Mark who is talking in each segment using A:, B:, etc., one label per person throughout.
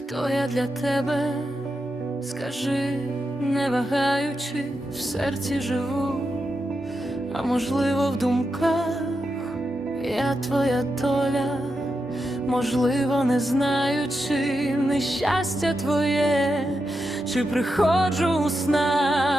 A: Хто я для тебе, скажи, не вагаючи, в серці живу, а можливо, в думках я твоя доля, можливо, не знаючи нещастя твоє, чи приходжу у снах.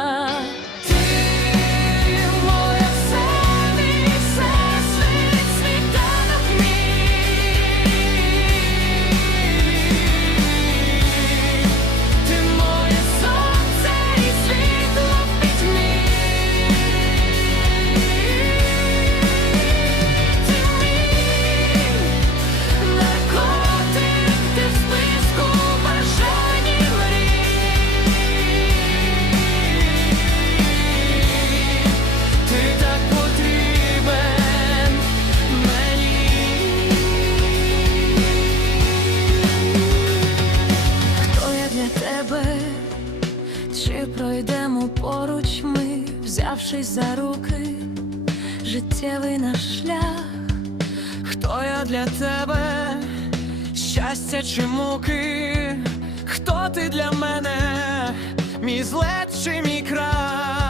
A: Чи пройдемо поруч ми, взявшись за руки, життєвий наш шлях? Хто я для тебе? Щастя чи муки? Хто ти для мене? Мій злет чи мій край?